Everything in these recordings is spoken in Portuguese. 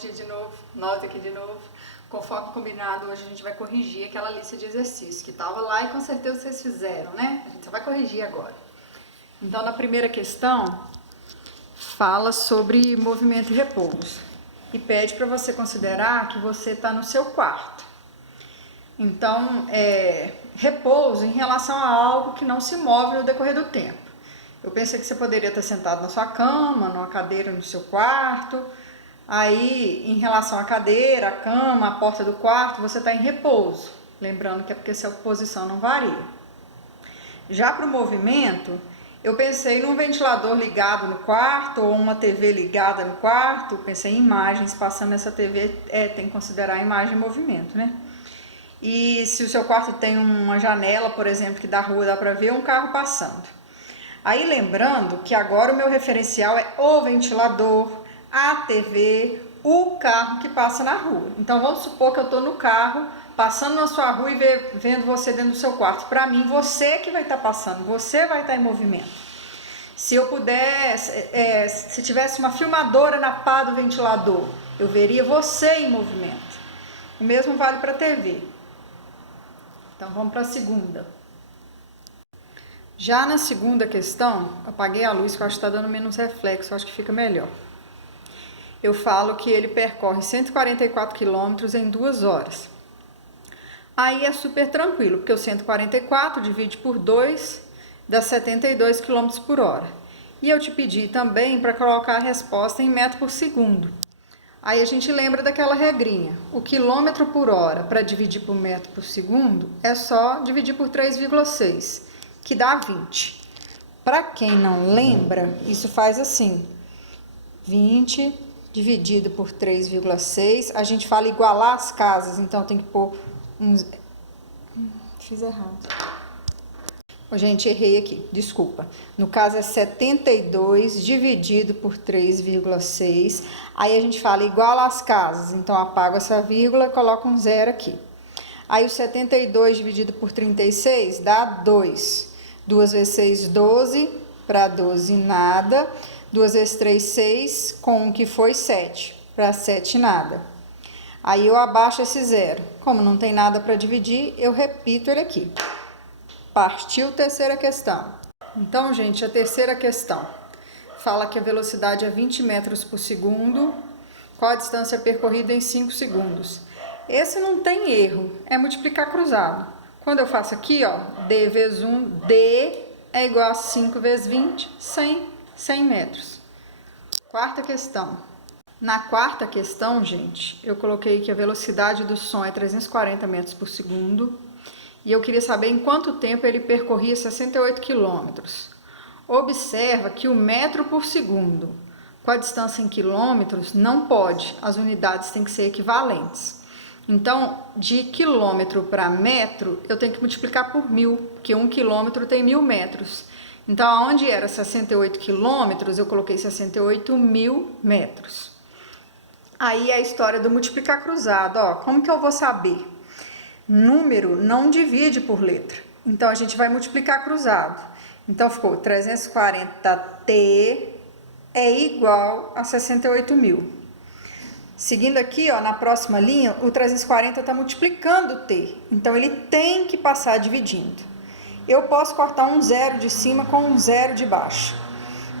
dia de novo, nós aqui de novo. Conforme combinado, hoje a gente vai corrigir aquela lista de exercícios que estava lá e com certeza vocês fizeram, né? A gente só vai corrigir agora. Então, na primeira questão, fala sobre movimento e repouso. E pede para você considerar que você está no seu quarto. Então, repouso em relação a algo que não se move no decorrer do tempo. Eu pensei que você poderia estar sentado na sua cama, numa cadeira no seu quarto. Aí, em relação à cadeira, à cama, à porta do quarto, você está em repouso. Lembrando que é porque sua posição não varia. Já para o movimento, eu pensei num ventilador ligado no quarto ou uma TV ligada no quarto. Pensei em imagens passando nessa TV, tem que considerar a imagem em movimento, né? E se o seu quarto tem uma janela, por exemplo, que da rua dá para ver um carro passando. Aí lembrando que agora o meu referencial é o ventilador, a TV, o carro que passa na rua. Então vamos supor que eu estou no carro, passando na sua rua e vendo você dentro do seu quarto. Para mim, você que vai estar passando, você vai estar em movimento. Se eu pudesse, se tivesse uma filmadora na pá do ventilador, eu veria você em movimento. O mesmo vale para a TV. Então vamos para a segunda. Já na segunda questão, apaguei a luz que eu acho que está dando menos reflexo, eu acho que fica melhor. Eu falo que ele percorre 144 quilômetros em 2 horas. Aí é super tranquilo, porque o 144 divide por 2 dá 72 quilômetros por hora. E eu te pedi também para colocar a resposta em metro por segundo. Aí a gente lembra daquela regrinha. O quilômetro por hora para dividir por metro por segundo é só dividir por 3,6, que dá 20. Para quem não lembra, isso faz assim. 20 dividido por 3,6. A gente fala igualar as casas, então tem que pôr uns... Fiz errado. Gente, errei aqui, desculpa. No caso é 72 dividido por 3,6. Aí a gente fala igual às casas, então apago essa vírgula e coloco um zero aqui. Aí o 72 dividido por 36 dá 2. 2 vezes 6, 12. Para 12, nada. 2 vezes 3, 6. Com 1 que foi 7. Para 7, nada. Aí eu abaixo esse zero. Como não tem nada para dividir, eu repito ele aqui. Partiu terceira questão. Então, gente, a terceira questão fala que a velocidade é 20 metros por segundo. Qual a distância percorrida em 5 segundos? Esse não tem erro, é multiplicar cruzado. Quando eu faço aqui, ó, D vezes 1, D é igual a 5 vezes 20, 100 metros. Quarta questão. Na quarta questão, gente, eu coloquei que a velocidade do som é 340 metros por segundo. E eu queria saber em quanto tempo ele percorria 68 quilômetros. Observa que o metro por segundo, com a distância em quilômetros, não pode. As unidades têm que ser equivalentes. Então, de quilômetro para metro, eu tenho que multiplicar por 1000, porque 1 quilômetro tem 1000 metros. Então, onde era 68 quilômetros, eu coloquei 68.000 metros. Aí é a história do multiplicar cruzado. Ó, como que eu vou saber? Número não divide por letra, então a gente vai multiplicar cruzado. Então ficou 340t é igual a 68.000. Seguindo aqui, ó, na próxima linha, o 340 está multiplicando o t, então ele tem que passar dividindo. Eu posso cortar um zero de cima com um zero de baixo.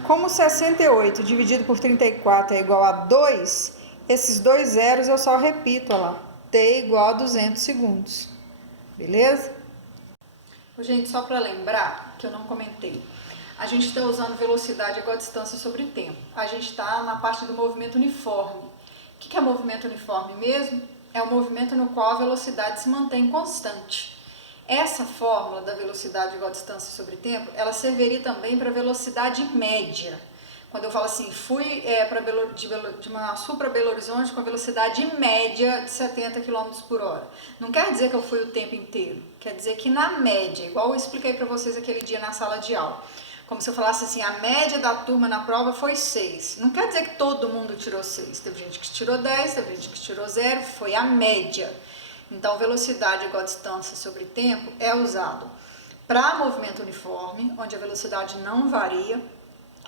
Como 68 dividido por 34 é igual a 2, esses dois zeros eu só repito, ó lá. T igual a 200 segundos. Beleza? Gente, só para lembrar que eu não comentei. A gente está usando velocidade igual a distância sobre tempo. A gente está na parte do movimento uniforme. O que é movimento uniforme mesmo? É o movimento no qual a velocidade se mantém constante. Essa fórmula da velocidade igual a distância sobre tempo, ela serviria também para velocidade média. Quando eu falo assim, fui de Manhuaçu para Belo Horizonte com velocidade média de 70 km por hora. Não quer dizer que eu fui o tempo inteiro, quer dizer que na média, igual eu expliquei para vocês aquele dia na sala de aula, como se eu falasse assim, a média da turma na prova foi 6. Não quer dizer que todo mundo tirou 6, teve gente que tirou 10, teve gente que tirou 0, foi a média. Então, velocidade igual a distância sobre tempo é usado para movimento uniforme, onde a velocidade não varia,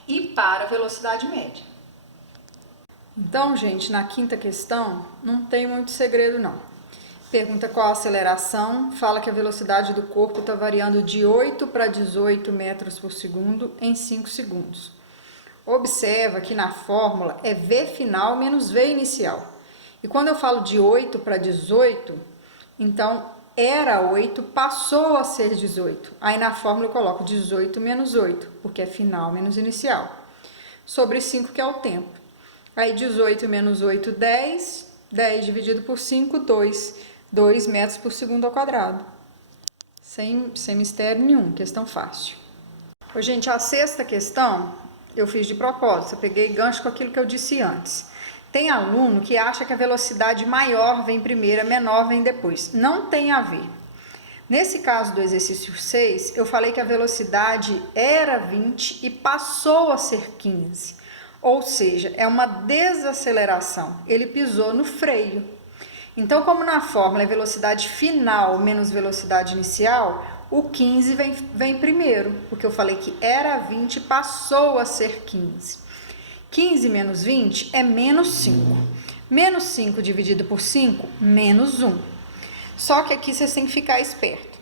e para velocidade média. Então, gente, na quinta questão, não tem muito segredo, não. Pergunta qual a aceleração, fala que a velocidade do corpo está variando de 8 para 18 metros por segundo em 5 segundos. Observa que na fórmula é V final menos V inicial. E quando eu falo de 8 para 18, então era 8, passou a ser 18. Aí na fórmula eu coloco 18 menos 8, porque é final menos inicial. Sobre 5, que é o tempo. Aí 18 menos 8, 10. 10 dividido por 5, 2. 2 metros por segundo ao quadrado. Sem mistério nenhum, questão fácil. Gente, a sexta questão eu fiz de propósito, eu peguei gancho com aquilo que eu disse antes. Tem aluno que acha que a velocidade maior vem primeiro, a menor vem depois. Não tem a ver. Nesse caso do exercício 6, eu falei que a velocidade era 20 e passou a ser 15. Ou seja, é uma desaceleração. Ele pisou no freio. Então, como na fórmula é velocidade final menos velocidade inicial, o 15 vem primeiro, porque eu falei que era 20 e passou a ser 15. 15 menos 20 é menos 5. Menos 5 dividido por 5, menos 1. Só que aqui vocês têm que ficar esperto.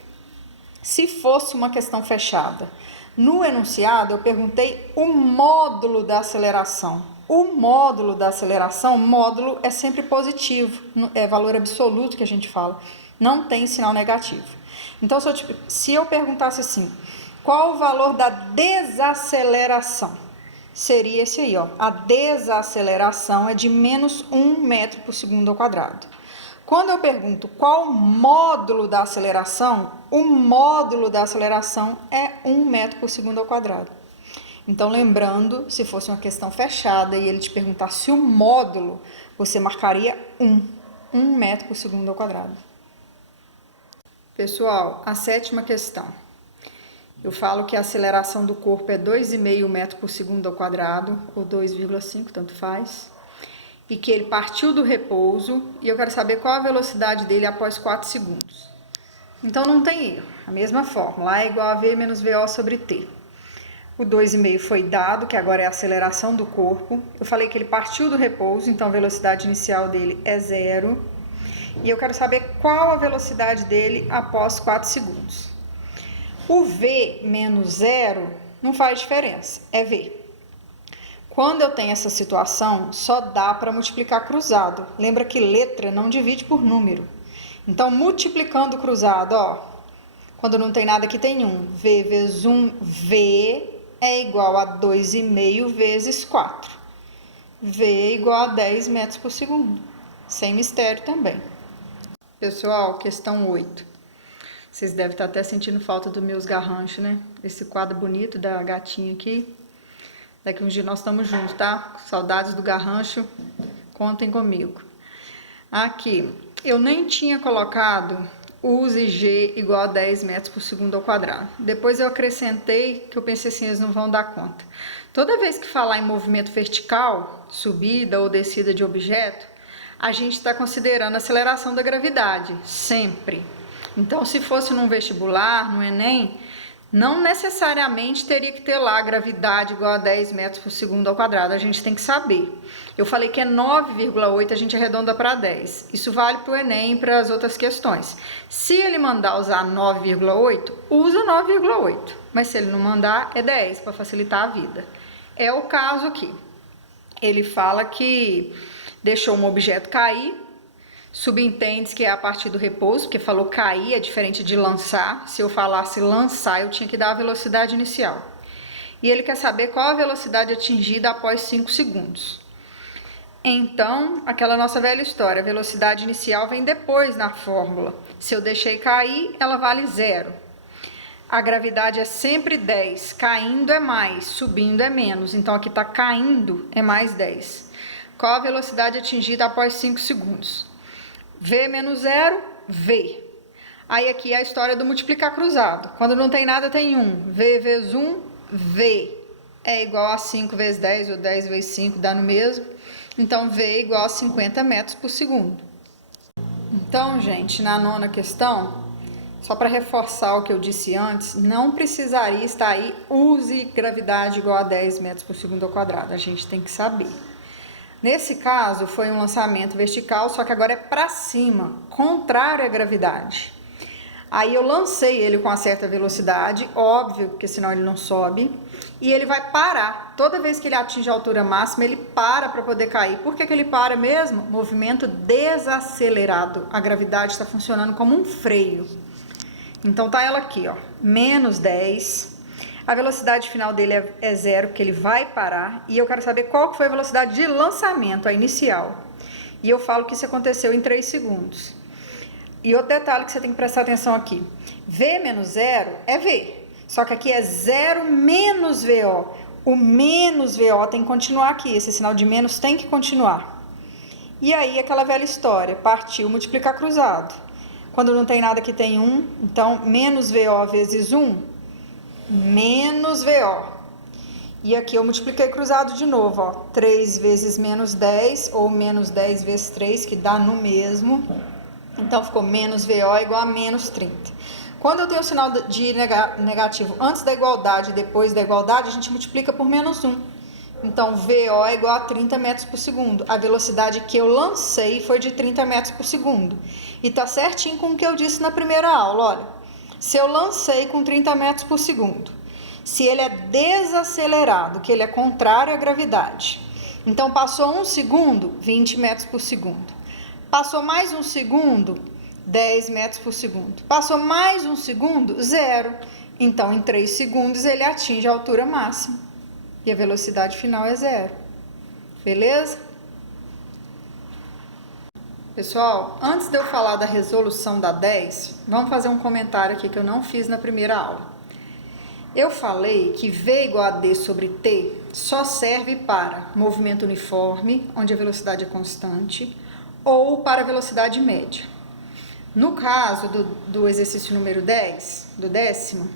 Se fosse uma questão fechada, no enunciado eu perguntei o módulo da aceleração. O módulo da aceleração, módulo é sempre positivo, é valor absoluto que a gente fala, não tem sinal negativo. Então, se eu perguntasse assim, qual o valor da desaceleração? Seria esse aí, ó. A desaceleração é de menos 1 metro por segundo ao quadrado. Quando eu pergunto qual o módulo da aceleração, o módulo da aceleração é 1 metro por segundo ao quadrado. Então, lembrando, se fosse uma questão fechada e ele te perguntasse o módulo, você marcaria 1 metro por segundo ao quadrado. Pessoal, a sétima questão. Eu falo que a aceleração do corpo é 2,5 metro por segundo ao quadrado, ou 2,5, tanto faz. E que ele partiu do repouso, e eu quero saber qual a velocidade dele após 4 segundos. Então, não tem erro. A mesma fórmula, A é igual a V menos VO sobre T. O 2,5 foi dado, que agora é a aceleração do corpo. Eu falei que ele partiu do repouso, então a velocidade inicial dele é 0. E eu quero saber qual a velocidade dele após 4 segundos. O V menos 0 não faz diferença, é V. Quando eu tenho essa situação, só dá para multiplicar cruzado. Lembra que letra não divide por número. Então, multiplicando cruzado, ó, quando não tem nada aqui tem 1. V vezes 1, V é igual a 2,5 vezes 4. V é igual a 10 metros por segundo. Sem mistério também. Pessoal, questão 8. Vocês devem estar até sentindo falta dos meus garranchos, né? Esse quadro bonito da gatinha aqui. Daqui uns dias nós estamos juntos, tá? Saudades do garrancho, contem comigo. Aqui, eu nem tinha colocado use G igual a 10 metros por segundo ao quadrado. Depois eu acrescentei, que eu pensei assim, eles não vão dar conta. Toda vez que falar em movimento vertical, subida ou descida de objeto, a gente está considerando a aceleração da gravidade, sempre. Então, se fosse num vestibular, no Enem, não necessariamente teria que ter lá a gravidade igual a 10 metros por segundo ao quadrado, a gente tem que saber. Eu falei que é 9,8, a gente arredonda para 10. Isso vale para o Enem e para as outras questões. Se ele mandar usar 9,8, usa 9,8. Mas se ele não mandar, é 10, para facilitar a vida. É o caso aqui. Ele fala que deixou um objeto cair, subentende que é a partir do repouso, porque falou cair, é diferente de lançar. Se eu falasse lançar, eu tinha que dar a velocidade inicial. E ele quer saber qual a velocidade atingida após 5 segundos. Então, aquela nossa velha história, a velocidade inicial vem depois na fórmula. Se eu deixei cair, ela vale 0. A gravidade é sempre 10, caindo é mais, subindo é menos. Então, aqui está caindo, é mais 10. Qual a velocidade atingida após 5 segundos? V menos 0, V. Aí aqui é a história do multiplicar cruzado. Quando não tem nada, tem 1. V vezes 1, V. É igual a 5 vezes 10, ou 10 vezes 5, dá no mesmo. Então, V é igual a 50 metros por segundo. Então, gente, na nona questão, só para reforçar o que eu disse antes, não precisaria estar aí, use gravidade igual a 10 metros por segundo ao quadrado. A gente tem que saber. Nesse caso, foi um lançamento vertical, só que agora é para cima, contrário à gravidade. Aí eu lancei ele com uma certa velocidade, óbvio, porque senão ele não sobe, e ele vai parar. Toda vez que ele atinge a altura máxima, ele para poder cair. Por que ele para mesmo? Movimento desacelerado. A gravidade está funcionando como um freio. Então tá ela aqui, ó, menos 10. A velocidade final dele é zero, porque ele vai parar. E eu quero saber qual que foi a velocidade de lançamento, a inicial. E eu falo que isso aconteceu em 3 segundos. E outro detalhe que você tem que prestar atenção aqui. V menos zero é V. Só que aqui é zero menos VO. O menos VO tem que continuar aqui. Esse sinal de menos tem que continuar. E aí aquela velha história. Partiu multiplicar cruzado. Quando não tem nada que tem 1, então menos VO vezes 1, menos VO. E aqui eu multipliquei cruzado de novo, ó. 3 vezes menos 10, ou menos 10 vezes 3, que dá no mesmo. Então ficou menos VO igual a menos 30. Quando eu tenho o sinal de negativo antes da igualdade e depois da igualdade, a gente multiplica por menos 1. Então, VO é igual a 30 metros por segundo. A velocidade que eu lancei foi de 30 metros por segundo. E tá certinho com o que eu disse na primeira aula, olha. Se eu lancei com 30 metros por segundo, se ele é desacelerado, que ele é contrário à gravidade. Então, passou 1 segundo, 20 metros por segundo. Passou mais 1 segundo, 10 metros por segundo. Passou mais 1 segundo, 0. Então, em 3 segundos, ele atinge a altura máxima. E a velocidade final é 0. Beleza? Pessoal, antes de eu falar da resolução da 10, vamos fazer um comentário aqui que eu não fiz na primeira aula. Eu falei que V igual a D sobre T só serve para movimento uniforme, onde a velocidade é constante, ou para a velocidade média. No caso do exercício número 10, do 10º,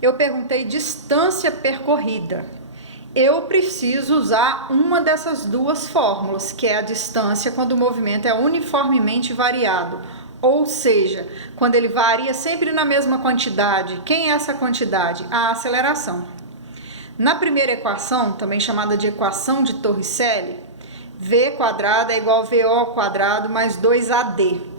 eu perguntei distância percorrida. Eu preciso usar uma dessas duas fórmulas, que é a distância quando o movimento é uniformemente variado, ou seja, quando ele varia sempre na mesma quantidade. Quem é essa quantidade? A aceleração. Na primeira equação, também chamada de equação de Torricelli, V quadrado é igual a VO quadrado mais 2AD.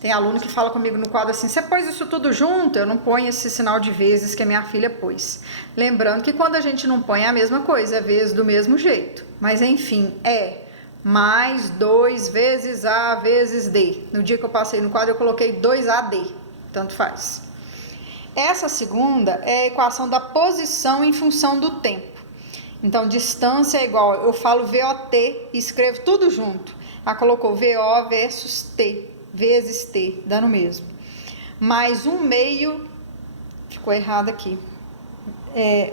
Tem aluno que fala comigo no quadro assim, você pôs isso tudo junto? Eu não ponho esse sinal de vezes que a minha filha pôs. Lembrando que quando a gente não põe é a mesma coisa, é vezes do mesmo jeito. Mas enfim, é mais 2 vezes A vezes D. No dia que eu passei no quadro eu coloquei 2AD, tanto faz. Essa segunda é a equação da posição em função do tempo. Então, distância é igual, eu falo VOT e escrevo tudo junto. Ela colocou VO versus T. Vezes T, dando o mesmo. Mais 1/2, ficou errado aqui.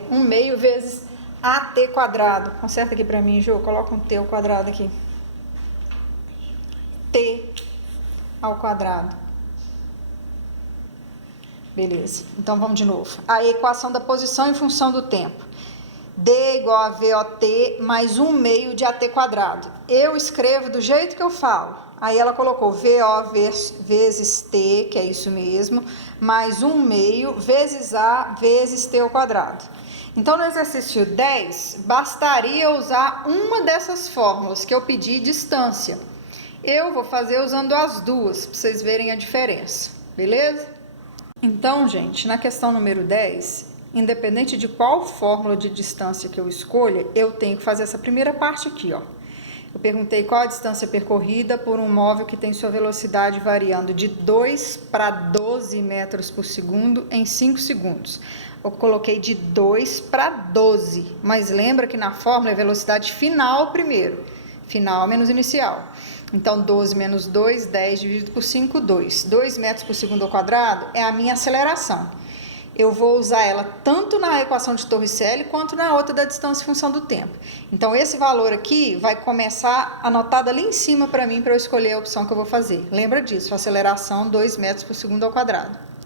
1/2 vezes AT quadrado. Conserta aqui pra mim, Jô, coloca um T ao quadrado aqui. T ao quadrado. Beleza, então vamos de novo. A equação da posição em função do tempo. D igual a VOT mais 1/2 de AT quadrado. Eu escrevo do jeito que eu falo. Aí ela colocou VO vezes T, que é isso mesmo, mais 1/2 vezes A vezes T ao quadrado. Então, no exercício 10, bastaria usar uma dessas fórmulas que eu pedi distância. Eu vou fazer usando as duas, para vocês verem a diferença, beleza? Então, gente, na questão número 10, independente de qual fórmula de distância que eu escolha, eu tenho que fazer essa primeira parte aqui, ó. Eu perguntei qual a distância percorrida por um móvel que tem sua velocidade variando de 2 para 12 metros por segundo em 5 segundos. Eu coloquei de 2 para 12, mas lembra que na fórmula é velocidade final primeiro. Final menos inicial. Então, 12 menos 2, 10 dividido por 5, 2. 2 metros por segundo ao quadrado é a minha aceleração. Eu vou usar ela tanto na equação de Torricelli quanto na outra da distância em função do tempo. Então, esse valor aqui vai começar anotado ali em cima para mim, para eu escolher a opção que eu vou fazer. Lembra disso, aceleração 2 metros por segundo ao quadrado.